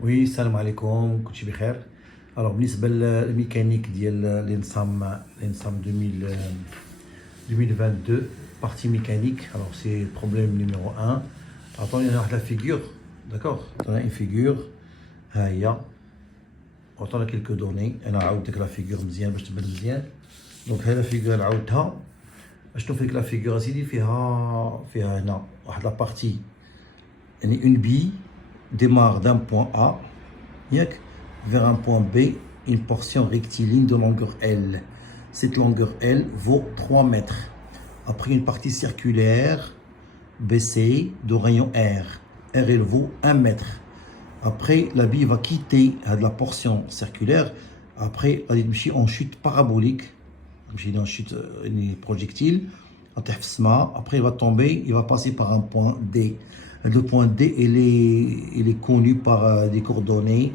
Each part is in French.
Oui, salam alaikum, كلشي بخير. Alors بالنسبة للميكانيك ديال l'ENSAM 2022 partie mécanique, alors c'est le problème numéro 1. Attends, il y a la figure, d'accord? On a une figure, ها هي. On a quelques données, انا عاودتك la figure مزيان باش تبان مزيان. دونك هذه الفيغور عاودتها. اشنو فيك لا فيغور اسيدي فيها هنا واحد لا بارتي يعني une bille démarre d'un point A vers un point B, une portion rectiligne de longueur L. Cette longueur L vaut 3 mètres. Après une partie circulaire BC de rayon R. R elle vaut 1 mètre. Après la bille va quitter la portion circulaire. Après elle va en chute parabolique. En chute projectile. Après il va tomber, il va passer par un point D. Le point D, il est connu par des coordonnées,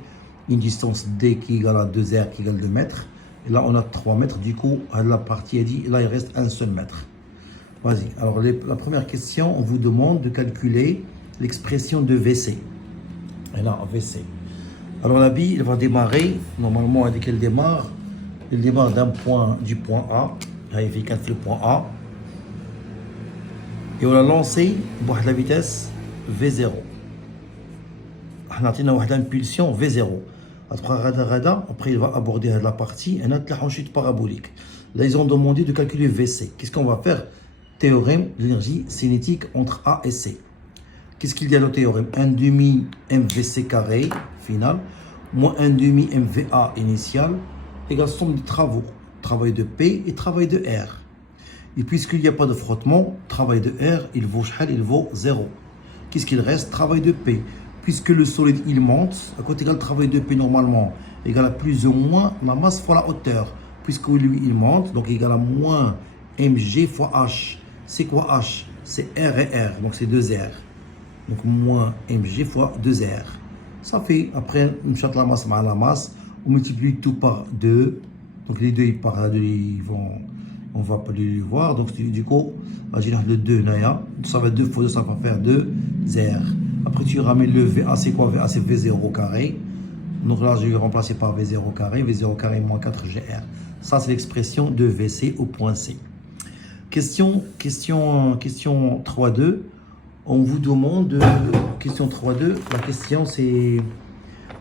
une distance D qui égale à 2R qui égale 2 mètres. Et là, on a 3 mètres. Du coup, la partie, elle dit, là, il reste un seul mètre. Vas-y. Alors, la première question, on vous demande de calculer l'expression de VC. Et là, VC. Alors, la bille, elle va démarrer. Normalement, dès qu'elle démarre, elle démarre du point A. Là, il fait le point A. Et on l'a lancé à la vitesse V0. On a une impulsion V0. Après, il va aborder la partie en chute parabolique. Là, ils ont demandé de calculer VC. Qu'est-ce qu'on va faire? Théorème de l'énergie cinétique entre A et C. Qu'est-ce qu'il y a le théorème? 1 demi MVC carré final moins 1 demi MVA initial égale somme de travaux. Travail de P et travail de R. Et puisqu'il n'y a pas de frottement, travail de R, il vaut 0. Qu'est-ce qu'il reste? Travail de P. Puisque le solide, il monte, à côté égale travail de P normalement, égale à plus ou moins la masse fois la hauteur. Puisque lui, il monte, donc égal à moins mg fois h. C'est quoi h? C'est R et R, donc c'est 2R. Donc moins mg fois 2R. Ça fait, après, on chatte la masse par la masse, on multiplie tout par 2. Donc les deux, ils partent, on va pas les voir. Donc du coup, le 2, ça va 2 fois 2, ça va faire 2 R. Après, tu ramènes le VA, c'est quoi? VA, c'est V0 carré. Donc là, je vais remplacer par V0 carré. V0 carré moins 4GR. Ça, c'est l'expression de VC au point C. Question 3.2. On vous demande, question 3.2, la question c'est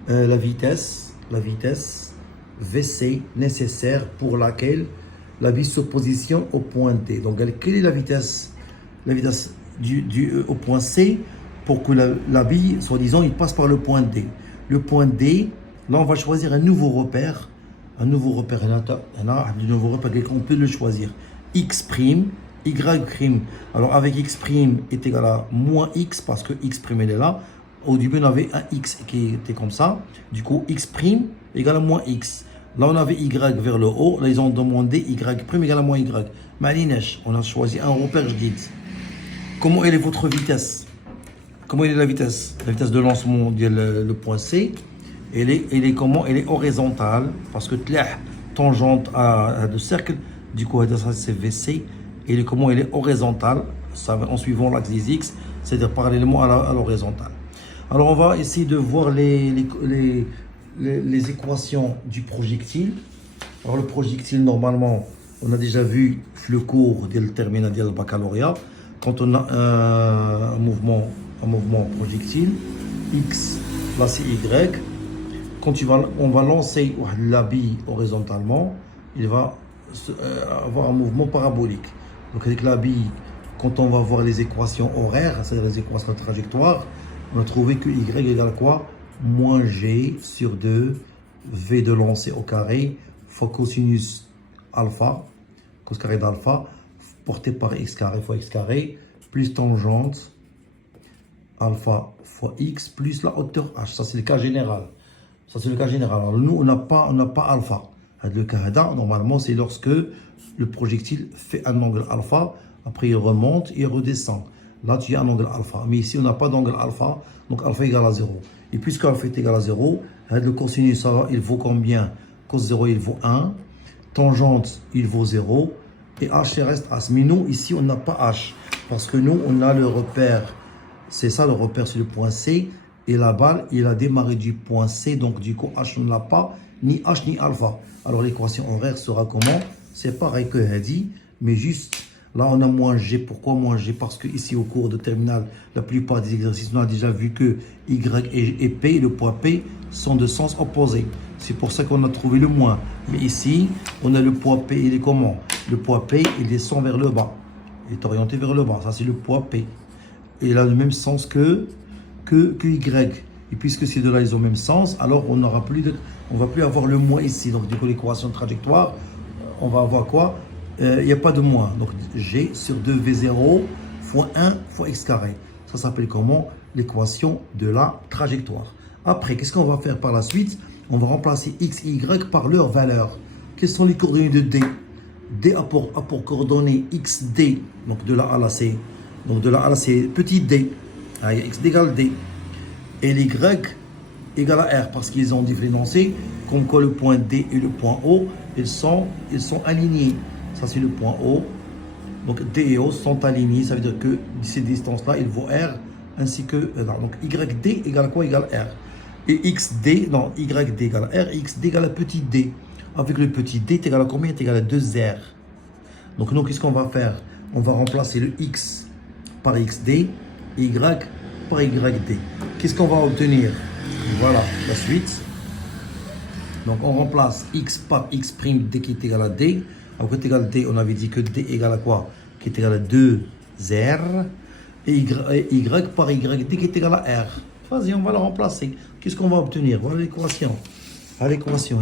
la vitesse VC nécessaire pour laquelle la bille se positionne au point D. Donc, quelle est la vitesse au point C pour que la bille, soi-disant, il passe par le point D. Le point D, là, on va choisir un nouveau repère. Un nouveau repère, on peut le choisir. X', Y'. Alors, avec X' est égal à moins X, parce que X' elle est là. Au début, on avait un X qui était comme ça. Du coup, X' égale à moins X. Là, on avait Y vers le haut. Là, ils ont demandé Y' égale à moins Y. Malinesh, on a choisi un repère jadid. Comment est votre vitesse? Comment est la vitesse? La vitesse de lancement le point C, elle est comment? Elle est horizontale parce que tangente à le cercle, du coup, ça c'est VC. Et comment elle est horizontale? Ça va en suivant l'axe des X, c'est-à-dire parallèlement à l'horizontale. Alors, on va essayer de voir les équations du projectile. Alors, le projectile, normalement, on a déjà vu le cours du terminal du baccalauréat. Quand on a un mouvement projectile, X, là c'est Y. Quand on va lancer la bille horizontalement, il va avoir un mouvement parabolique. Donc avec la bille, quand on va voir les équations horaires, c'est-à-dire les équations de trajectoire, on a trouvé que Y égale quoi? Moins G sur 2 V de lancée au carré fois cosinus alpha, cos carré d'alpha, porté par x carré fois x carré, plus tangente alpha fois x, plus la hauteur h. Ça, c'est le cas général. Alors, nous, on n'a pas alpha. Le cas normalement, c'est lorsque le projectile fait un angle alpha, après il remonte et il redescend. Là, tu as un angle alpha. Mais ici, on n'a pas d'angle alpha, donc alpha égale à 0. Et puisque alpha est égal à 0, le cosinus, il vaut combien? Cos 0, il vaut 1. Tangente, il vaut 0. Et h, il reste h. Mais nous, ici, on n'a pas h. Parce que nous, on a le repère. C'est ça le repère, c'est le point C. Et la balle, il a démarré du point C, donc du coup, H ne l'a pas, ni H ni alpha. Alors l'équation horaire sera comment? C'est pareil que Hadi, mais juste, là on a moins G. Pourquoi moins G? Parce que ici au cours de terminale, la plupart des exercices, on a déjà vu que Y et P, le poids P, sont de sens opposé. C'est pour ça qu'on a trouvé le moins. Mais ici, on a le poids P, il est comment? Le poids P, il descend vers le bas. Il est orienté vers le bas. Ça, c'est le poids P. Et il a le même sens que Y. Et puisque ces deux-là, ils ont le même sens, alors on n'aura plus on va plus avoir le moins ici. Donc, du coup, l'équation de trajectoire, on va avoir quoi? Il n'y a pas de moins. Donc, G sur 2V0 fois 1 fois x carré. Ça s'appelle comment? L'équation de la trajectoire. Après, qu'est-ce qu'on va faire par la suite? On va remplacer x et y par leur valeur. Quelles sont les coordonnées de D? D a pour coordonnées xd, donc de la A à la C. Donc de la A à la C, petit d. Ah, xd égale d. Et l'y égale à r, parce qu'ils ont différencié, comme quoi le point D et le point O, ils sont alignés. Ça, c'est le point O. Donc D et O sont alignés. Ça veut dire que ces distances-là, il vaut R, ainsi que... donc YD égale quoi? Égale R. Et XD, non, YD égale R, XD égale à petit d. Avec le petit d, est égal à combien? Est égal à 2R. Donc nous, qu'est-ce qu'on va faire? On va remplacer le X par XD et Y par YD. Qu'est-ce qu'on va obtenir? Voilà la suite. Donc on remplace X par X' D qui est égal à D. Alors quand est égal à D, on avait dit que D égale à quoi? Qui est égal à 2R. Et Y par YD qui est égal à R. Vas-y, on va le remplacer. Qu'est-ce qu'on va obtenir? Voilà l'équation. Voilà l'équation.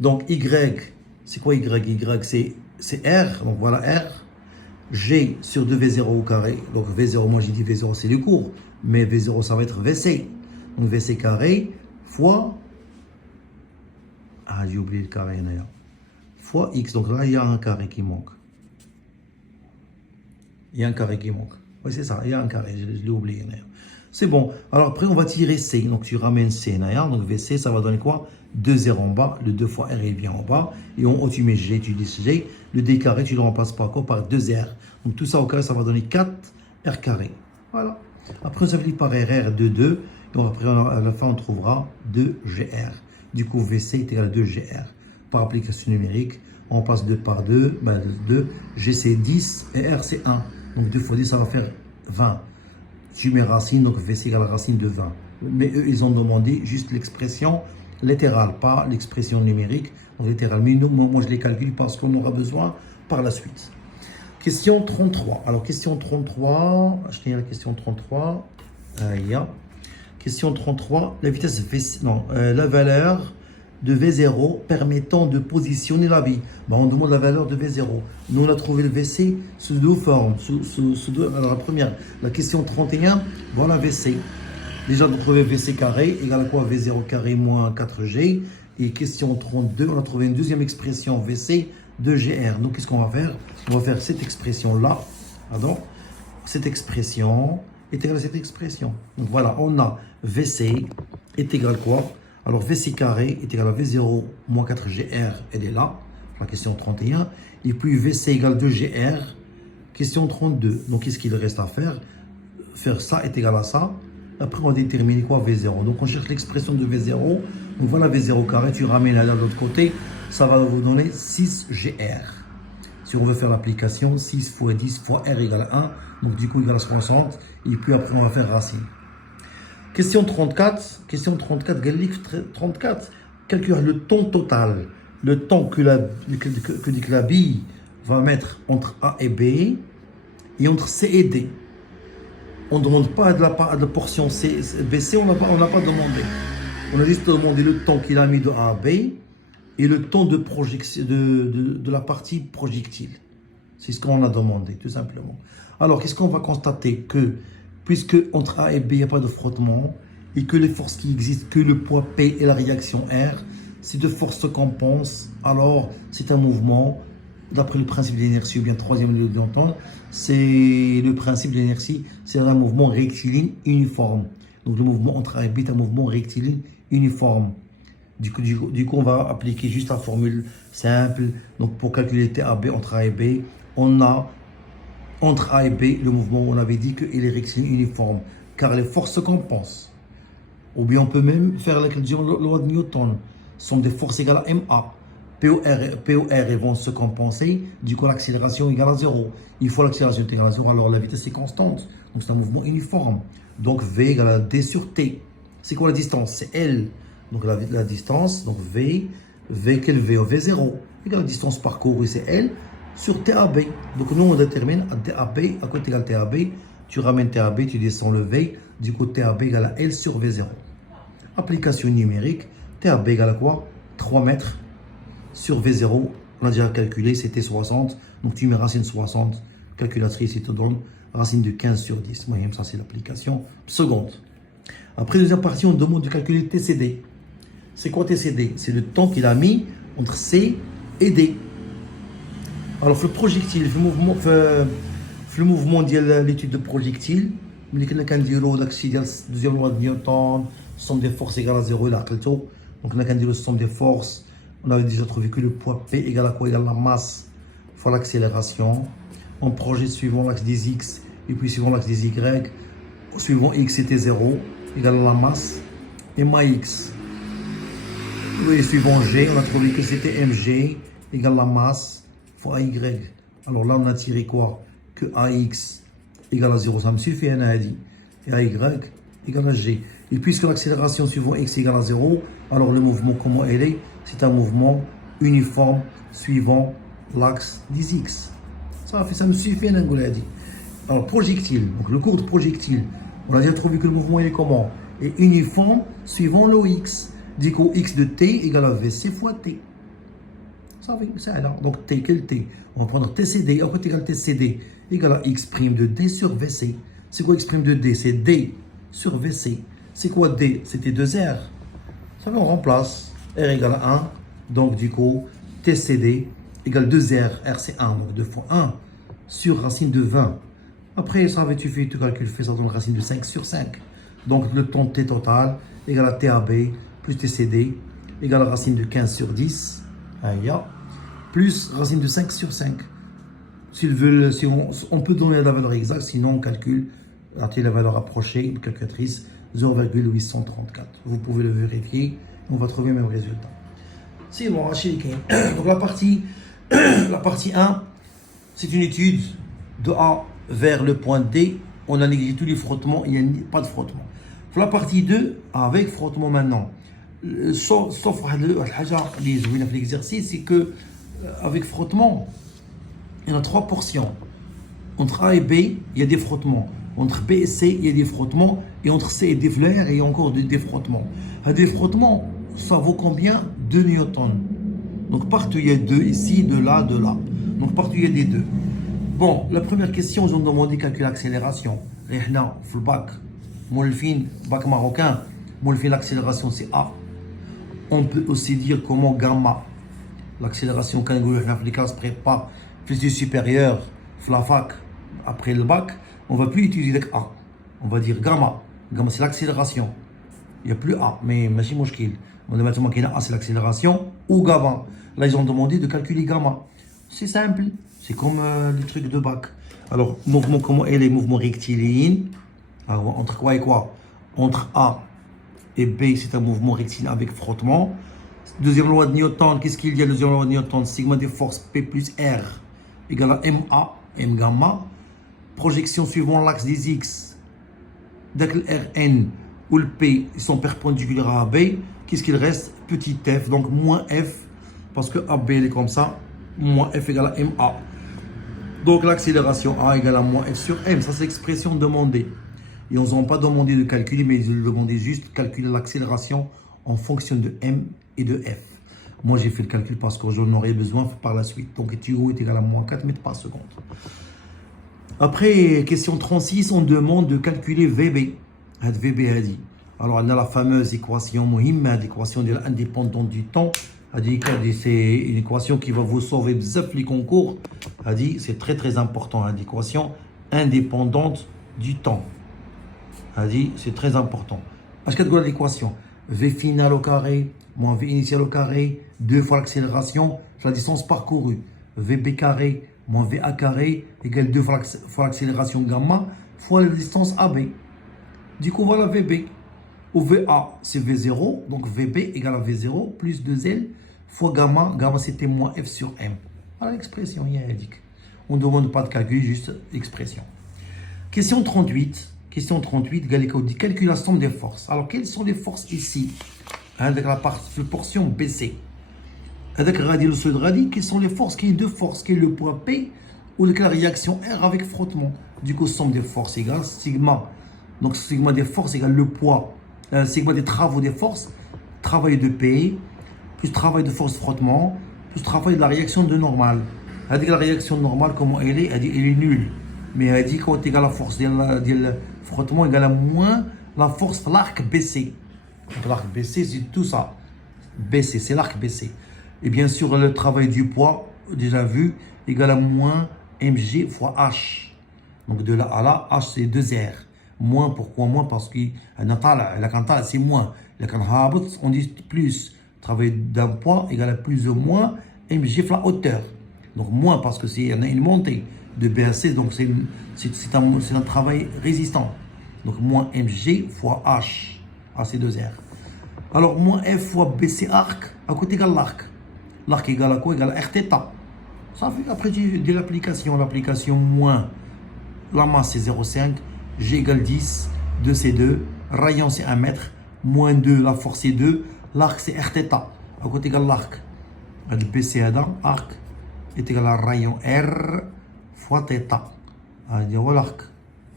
Donc Y, c'est quoi Y? Y, c'est R. Donc voilà R. G sur 2V0 au carré. Donc V0, moi j'ai dit V0, c'est le cours. Mais V0, ça va être VC. Donc VC carré fois... Ah, j'ai oublié le carré, d'ailleurs. Fois X. Donc là, il y a un carré qui manque. Il y a un carré qui manque. Oui, c'est ça, il y a un carré, je l'ai oublié, d'ailleurs. C'est bon. Alors après, on va tirer C. Donc tu ramènes C, d'ailleurs. Donc VC, ça va donner quoi? 2R en bas. Le 2 fois R, il vient en bas. Et en haut, tu mets G, tu dis G. Le D carré, tu le remplaces par quoi? Par 2R. Donc tout ça au carré, ça va donner 4R carré. Voilà. Après, on s'applique par RR de 2. Donc après, à la fin, on trouvera 2GR. Du coup, VC est égal à 2GR. Par application numérique, on passe 2 par 2. Ben 2. G, c'est 10 et R, c'est 1. Donc 2 fois 10, ça va faire 20. Tu mets racine, donc VC égale à racine de 20. Mais eux, ils ont demandé juste l'expression littérale, pas l'expression numérique. Donc littérale. Mais nous, moi, je les calcule parce qu'on aura besoin par la suite. Question 33. Alors, question 33. Je tiens la question 33. Question 33. La vitesse V, non, la valeur de V0 permettant de positionner la bille. On demande la valeur de V0. Nous, on a trouvé le VC sous deux formes. Alors, la première, la question 31, voilà VC. Déjà, on a trouvé VC carré égale à quoi? V0 carré moins 4G. Et question 32, on a trouvé une deuxième expression VC de GR. Donc, qu'est-ce qu'on va faire? On va faire cette expression-là. Pardon. Cette expression est égale à cette expression. Donc, voilà, on a VC est égal à quoi? Alors, VC carré est égal à V0 moins 4GR, elle est là, la question 31. Et puis, VC égale 2GR, question 32. Donc, qu'est-ce qu'il reste à faire? Faire ça est égal à ça. Après, on va déterminer quoi? V0. Donc, on cherche l'expression de V0. Donc, voilà V0 carré, tu ramènes là de l'autre côté, ça va vous donner 6GR. Si on veut faire l'application, 6 fois 10 fois R égale 1. Donc, du coup, il va se 60. Et puis, après, on va faire racine. Question 34, Gallic 34, calcule le temps total, le temps que la bille va mettre entre A et B et entre C et D. On ne demande pas de la portion BC, on n'a pas demandé. On a juste demandé le temps qu'il a mis de A à B et le temps de projection de la partie projectile. C'est ce qu'on a demandé, tout simplement. Alors, qu'est-ce qu'on va constater? Que puisque entre A et B, il n'y a pas de frottement, et que les forces qui existent, que le poids P et la réaction R, ces deux forces se compensent, alors c'est un mouvement, d'après le principe de l'inertie, ou bien troisième lieu d'entendre, c'est le principe de l'inertie, c'est un mouvement rectiligne uniforme. Donc le mouvement entre A et B est un mouvement rectiligne uniforme. Du coup, on va appliquer juste la formule simple. Donc pour calculer TAB entre A et B, on a entre A et B, le mouvement, on avait dit qu'il est rectiligne uniforme. car les forces se compensent. Ou bien on peut même faire la deuxième loi de Newton. Somme des forces égale à MA. POR ils vont se compenser, du coup l'accélération égale à 0. Il faut l'accélération égale à 0, alors la vitesse est constante. Donc c'est un mouvement uniforme. Donc V égale à D sur T. C'est quoi la distance? C'est L. Donc la distance, donc V quel V? V0. Égale la distance parcourue, c'est L sur TAB. Donc nous on détermine à TAB, à quoi égale TAB? Tu ramènes TAB, tu descends le V, du coup TAB égale à L sur V0. Application numérique, TAB égale à quoi? 3 mètres sur V0, on a déjà calculé, c'était 60. Donc tu mets racine 60, calculatrice, il te donne racine de 15 sur 10. Moyenne, ça c'est l'application seconde. Après, deuxième partie, on demande de calculer TCD. C'est quoi TCD? C'est le temps qu'il a mis entre C et D. Alors, le projectile, le mouvement de l'étude de projectile, mais quand on a la deuxième loi de Newton, somme des forces égale à 0, donc on a la somme des forces. On avait déjà trouvé que le poids P égale à quoi? Égale à la masse fois l'accélération. On projette suivant l'axe des X et puis suivant l'axe des Y. Suivant X c'était 0, égale à la masse. Et MAX. Et suivant G, on a trouvé que c'était MG égale à la masse fois AY. Alors là, on a tiré quoi? Que AX égale à 0, ça me suffit, on a dit. Et AY égale à G. Et puisque l'accélération suivant X égale à 0, alors le mouvement, comment elle est? C'est un mouvement uniforme suivant l'axe des X. Ça me suffit, on a dit. Alors, projectile, donc le cours de projectile, on a déjà trouvé que le mouvement est comment? Est uniforme suivant l'OX. Du coup, X de T égale à VC fois T. Ça va, c'est là. Donc, T, quel T? On va prendre TCD. Après, égale TCD égale à X' de D sur VC. C'est quoi X' de D? C'est D sur VC. C'est quoi D? C'était 2R. Ça va, on remplace. R égale à 1. Donc, du coup, TCD égale 2R. R, c'est 1. Donc, 2 fois 1 sur racine de 20. Après, ça va, tu calcules, ça donne racine de 5 sur 5. Donc, le temps T total égale à TAB plus TCD égale à racine de 15 sur 10. Plus racine de 5 sur 5. Si on peut donner la valeur exacte, sinon on calcule la valeur approchée, une calculatrice 0,834. Vous pouvez le vérifier, on va trouver le même résultat. C'est bon, donc la partie 1, c'est une étude de A vers le point D. On a négligé tous les frottements, il n'y a pas de frottement. Pour la partie 2, avec frottement maintenant. Sauf l'exercice, c'est que avec frottement, il y en a 3 portions. Entre A et B, il y a des frottements. Entre B et C, il y a des frottements. Et entre C et D flares, il y a encore des frottements. Des frottements, ça vaut combien? 2 newtons. Donc partout, il y a 2 ici, de là, de là. Donc partout, il y a des 2. Bon, la première question, ils ont demandé de calculer l'accélération. Là, le bac, bac marocain, l'accélération, c'est A. On peut aussi dire comment gamma. L'accélération, quand on a les classes prépa, plus supérieur, la fac, après le bac, on ne va plus utiliser A. On va dire gamma. Gamma, c'est l'accélération. Il n'y a plus A, mais machine mouchkil. On a maintenant qu'il y a A, c'est l'accélération, ou gamma. Là, ils ont demandé de calculer gamma. C'est simple. C'est comme le truc de bac. Alors, mouvement, comment est les mouvements rectilignes? Alors, entre quoi et quoi? Entre A et B, c'est un mouvement rectiligne avec frottement. Deuxième loi de Newton, qu'est-ce qu'il y a? Deuxième loi de Newton, sigma des forces P plus R égale à MA, M gamma. Projection suivant l'axe des X. Dès que le Rn ou le P ils sont perpendiculaires à AB, qu'est-ce qu'il reste? Petit f, donc moins f, parce que AB est comme ça, moins f égale à MA. Donc l'accélération A égale à moins f sur m, ça c'est l'expression demandée. Ils ne nous ont pas demandé de calculer, mais ils ont demandé juste de calculer l'accélération en fonction de m et de f. Moi j'ai fait le calcul parce que j'en aurais besoin par la suite. Donc T-O est égal à moins 4 mètres par seconde. Après, question 36, on demande de calculer VB. VB a dit. Alors on a la fameuse équation mohim, l'équation de l'indépendante du temps. C'est une équation qui va vous sauver bzaf les concours. C'est très très important, l'équation indépendante du temps. C'est très important. Parce que l'équation V final au carré moins V initial au carré, 2 fois l'accélération, c'est la distance parcourue. VB carré moins VA carré égale 2 fois l'accélération gamma fois la distance AB. Du coup, voilà VB. Ou VA, c'est V0. Donc VB égale à V0 plus 2L fois gamma. Gamma, c'était moins F sur M. Voilà l'expression, il y a indique. On ne demande pas de calcul, juste l'expression. Question 38. Question 38, Gallico dit calcule la somme des forces. Alors, quelles sont les forces ici? Avec la portion BC. Avec radii, le solide radii, quelles sont les forces? Qui est deux forces, qui est le poids P ou la réaction R avec frottement. Du coup, somme des forces égale sigma. Donc, sigma des forces égale le poids, sigma des travaux des forces, travail de P, plus travail de force frottement, plus travail de la réaction de normale. Elle dit que la réaction normale, comment elle est? Elle dit elle est nulle. Mais elle dit quand égale la force de frottement égale à moins la force de l'arc BC. Donc l'arc BC, c'est tout ça. BC, c'est l'arc BC. Et bien sûr, le travail du poids, déjà vu, égale à moins mg fois h. Donc de là à là, h c'est 2r. Moins, pourquoi moins? Parce que la cantale, c'est moins. La cantale, on dit plus. Travail d'un poids égale à plus ou moins mg fois la hauteur. Donc moins parce que c'est une montée de B à C, donc c'est un travail résistant. Donc moins mg fois h, AC2R. Alors moins F fois BC arc, à côté égale l'arc. L'arc égale à quoi? Égale à Rθ. Ça fait après de l'application. L'application moins la masse c'est 0,5, G égale 10, 2C2, rayon c'est 1 mètre, moins 2, la force c'est 2, l'arc c'est Rθ. À côté égale l'arc. Le BC arc est égal à rayon R fois θ. Voilà l'arc.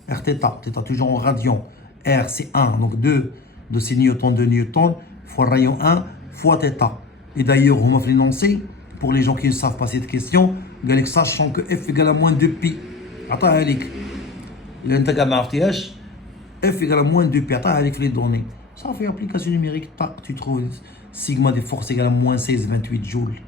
Rθ, θ toujours en radian. R c'est 1, donc 2 de 6 newtons, 2 newtons, fois rayon 1 fois θ. Et d'ailleurs, on m'a fait l'énoncer, pour les gens qui ne savent pas cette question, sachant que F égale à moins 2pi. Attends, Alik. F égale à moins 2pi. Attends, Alik, les données. Ça fait application numérique, tac, tu trouves sigma des forces égale à moins 16,28 joules.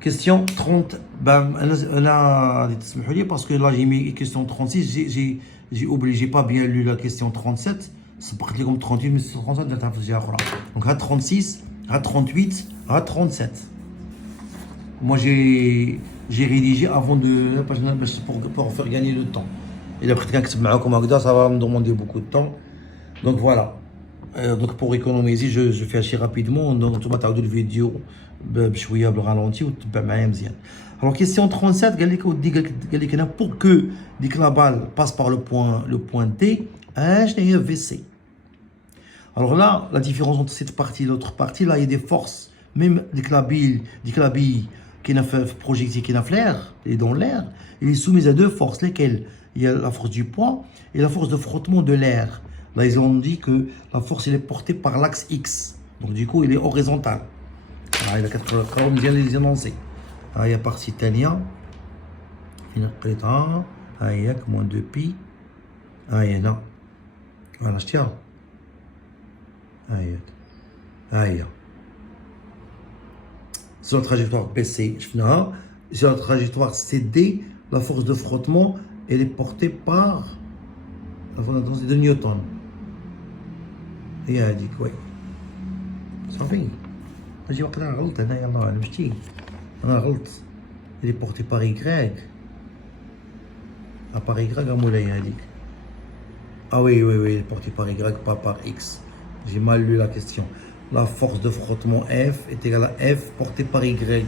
Question 30. Parce que là, j'ai mis question 36. J'ai oublié, j'ai pas bien lu la question 37. C'est parti comme 38, mais c'est 37. Donc, à 36, à 38, à 37. Moi, j'ai rédigé avant de. Pour faire gagner le temps. Et après, quelqu'un ça va me demander beaucoup de temps. Donc, voilà. Donc pour économiser, je fais assez rapidement. Donc tu vas t'arrêter la vidéo بشويه بالرالونتي وتتبع معايا مزيان. Alors question 37, pour que la balle passe par le point D, je n'ai VC. Alors là, la différence entre cette partie et l'autre partie, là il y a des forces. Même la bille qui n'a fait projectile qui n'a l'air, et dans l'air, il est soumis à deux forces, lesquelles? Il y a la force du poids et la force de frottement de l'air. Là, ils ont dit que la force, elle est portée par l'axe X. Donc, du coup, il est horizontal. Il y a 4 colonnes, bien les énoncer. Il y a partie italien. Il y a moins 2pi. Il y a. Voilà, je tiens. Il y a. Sur la trajectoire BC, je finis. Sur la trajectoire CD, la force de frottement, elle est portée par la force de Newton. هي هذيك وي صافي اجي وقت انا غلط هنايا الله اعلم شتي انا غلط اللي بورتي بار يكراك بار يكراك مولاي هذيك وي porté par Y pas par X. J'ai mal lu la question. La force de frottement F est égale à F portée par Y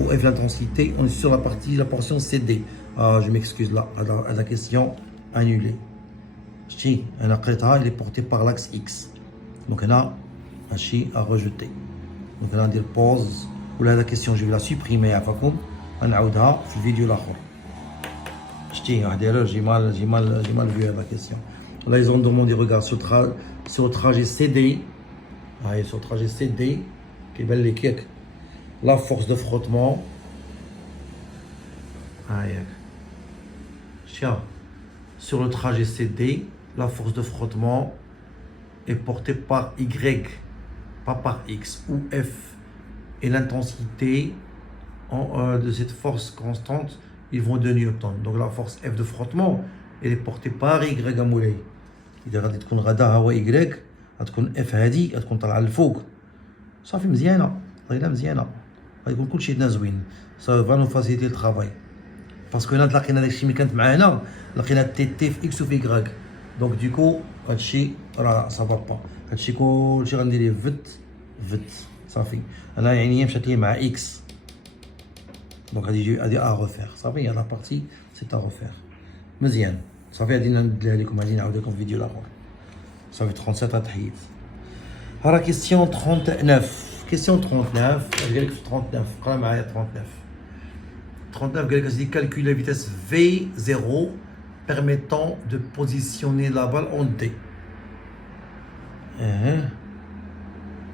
où F l'intensité, on est sur la portion CD. Je m'excuse là à la question annulée. شتي انا قريتها elle est portée par l'axe X. Donc là, هادشي à rejeter. Donc là, on dit pause. Ou là, la question, je vais la supprimer. عفاكم غنعاودها في الفيديو الاخر. شتي واحد erreur, j'ai mal vu la question. Là, ils ont demandé, regarde, sur le trajet CD. Sur le trajet CD, كيبان لك ياك la force de frottement. Sur le trajet CD, la force de frottement est portée par Y, pas par X, ou F. Et l'intensité de cette force constante, ils vont de Newton. Donc la force F de frottement, elle est portée par Y à مولاي. إذا غادي تكون غدا هو Y، غتكون F هادي غتكون طالعة للفوق. صافي مزيانة، طايلة مزيانة. غيكون كلشي عندنا زوين. Ça va nous faciliter le travail. parce que là لقينا داكشي اللي كانت معانا لقينا تي في اكس وفي كراك دونك ديكو هادشي راه صافا با هادشي كلشي غندير ليه فت صافي انا يعني هي مشات لي مع اكس دونك هادي ا غوفير صافي لا بارتي سي ا غوفير مزيان صافي غادي نديرها لكم غادي نعاود لكم فيديو لاخر صافي 37 تحيد راه كيستيون 39 كيستيون 39 قال لك في 39 قرا معايا 39 39 قال لك calcule la vitesse V0 permettant de positionner la balle en D.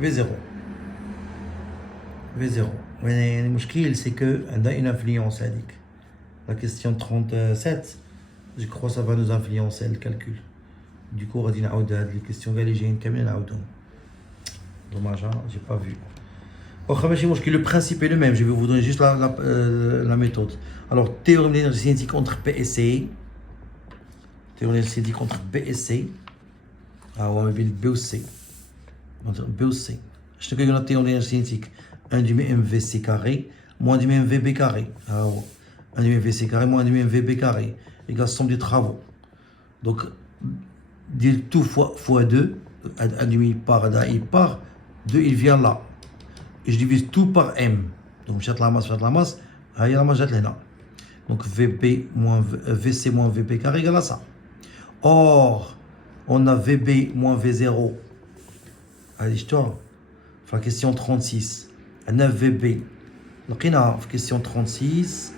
V0. V0. Mais le problème c'est que on a une influence هذيك. La question 37, je crois que ça va nous influencer le calcul. Du coup, غادي نعاود هاد les questions قال لي جايين كاملين نعاودهم. Dommage, hein, j'ai pas vu. Le principe est le même, je vais vous donner juste la méthode. Alors, théorème de l'énergie cinétique entre P et C. Théorème de l'énergie cinétique entre B et C. Ah, on va mettre B ou C. Entre B ou C. Je te dis que la théorème de l'énergie cinétique 1 du mvc carré moins du mvb carré. Alors, 1 du mvc carré moins du mvb carré égale somme des travaux. Donc, dire tout fois 2. 1 du il part, 2 il vient là. Et je divise tout par M. Donc, je la masse, il y a la masse là. Donc, VC moins VB carré égale à ça. Or, on a VB moins V0. Allez, l'histoire. La question 36. 9 VB. Donc, il y a la question 36.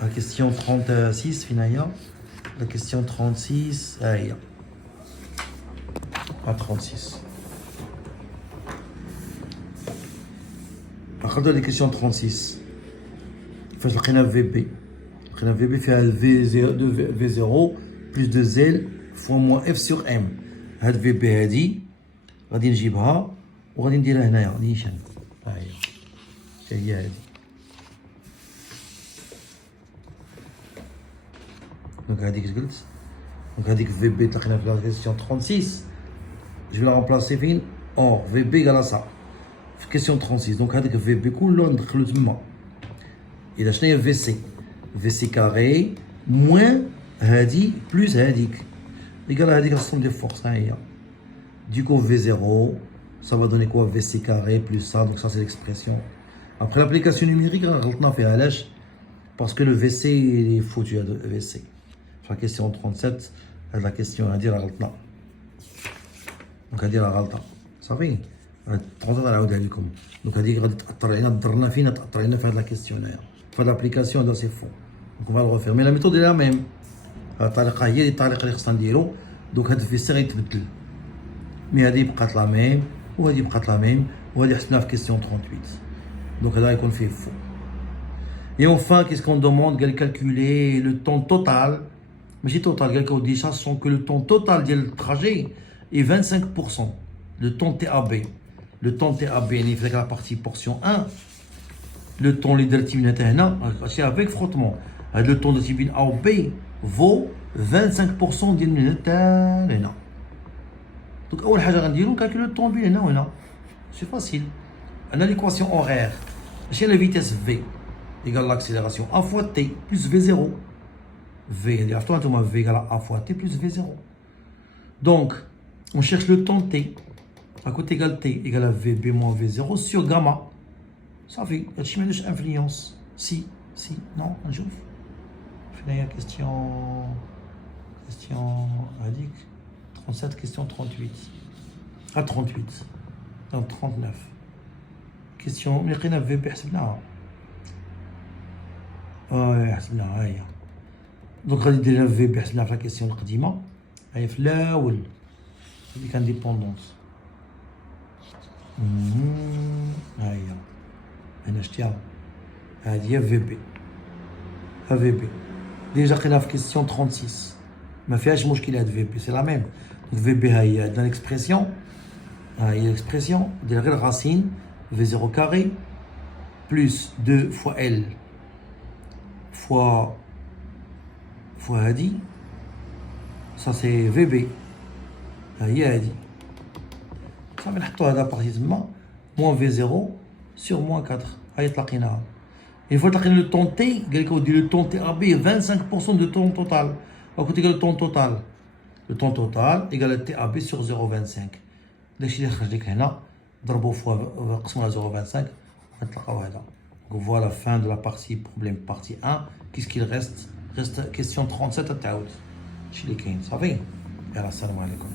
La question 36, finalement. La question 36. Allez, à 36. Regardez les questions 36. Fait le VB. Le VB fait V0 plus 2L fois moins F sur M. هاد VB هادي غادي نجيبها وغادي نديرها هنايا نيشان. ها هي هادي. دونك هاديك قلت. دونك هاديك VB تلقينا في la question 36. Je vais la remplacer فين؟ Or VB égale à ça. Question 36. Donc, avec VB, كله ندخلو تما. إذا شنو هي VC؟ VC carré moins هادي plus هاديك. Égale هاديك la somme des forces. ها هي. Du coup, V0, ça va donner quoi? VC carré plus ça. Donc, ça, c'est l'expression. Après l'application numérique, غلطنا فيها علاش؟ Parce que le VC, il est foutu à VC. La question 37, la question à dire غلطنا. Donc, à dire la غلطة. صافي؟ تقدر نعاودها لكم دونك هذيك غادي تاثر علينا ضرنا فينا تاثر علينا في هذه لاكيسيون هنايا في هذه لابليكاسيون هذا سي فو دونك فا الغوفير مي لا ميثود هي لا ميم هذه الطريقه هي الطريقه اللي خصنا نديرو دونك هذا الفيسير غيتبدل مي هذه بقات لا ميم وهذه بقات لا ميم وهذه حسبناها في كيسيون 38 دونك هذا يكون فيه فو et enfin qu'est-ce qu'on demande قال calculer le temps total ماشي total قال لك دي sachant que le temps total ديال التراجي est 25% le temps TAB. Le temps TAB, c'est la partie portion 1. Le temps c'est avec frottement. Le temps de tibine A ou B vaut 25% de minute. Donc, on va calculer le temps de c'est facile. On a l'équation horaire. C'est la vitesse V égale l'accélération A fois T plus V0. V égale A fois T plus V0. Donc, on cherche le temps T. À côté égale T égale à VB moins V0 sur gamma. Ça fait, il y a une influence. Si, non, un jour. Finis la question 37, question 38. À 38. Donc 39. Question, mais rien à VB, حسبناها. حسبناها هي. Donc غادي ندير لها VB حسبناها في la question القديمة. هي في الأول. هذيك indépendance. هاهي هنا شتيها هادي هي في بي ها في بي ديجا لقيناها في كيسيون 36 ما فيهاش مشكل هاد في بي سي لا ميم في بي ها هي عندنا ليكسبرسيون ها هي ليكسبرسيون ديال غير الراسين في 0 كاري بلس 2 فوا ال فوا هادي ça c'est VB ها هي هادي صافي نحطو هذا بارتي تما موان في 0 سور موان 4 هاي تلاقيناها Une fois que tu as le temps T, on dit le temps TAB est 25% de ton total. Donc, tu as le temps total. Le temps total égale le TAB sur 0,25. داكشي اللي خرج لك هنا ضربوا فوا قسموا على 0,25 غتلقاو هذا. Donc voilà, fin de la partie problème partie 1. Qu'est-ce qu'il reste? Reste question 37 à تعاود. هادشي اللي كاين صافي. يلا السلام عليكم.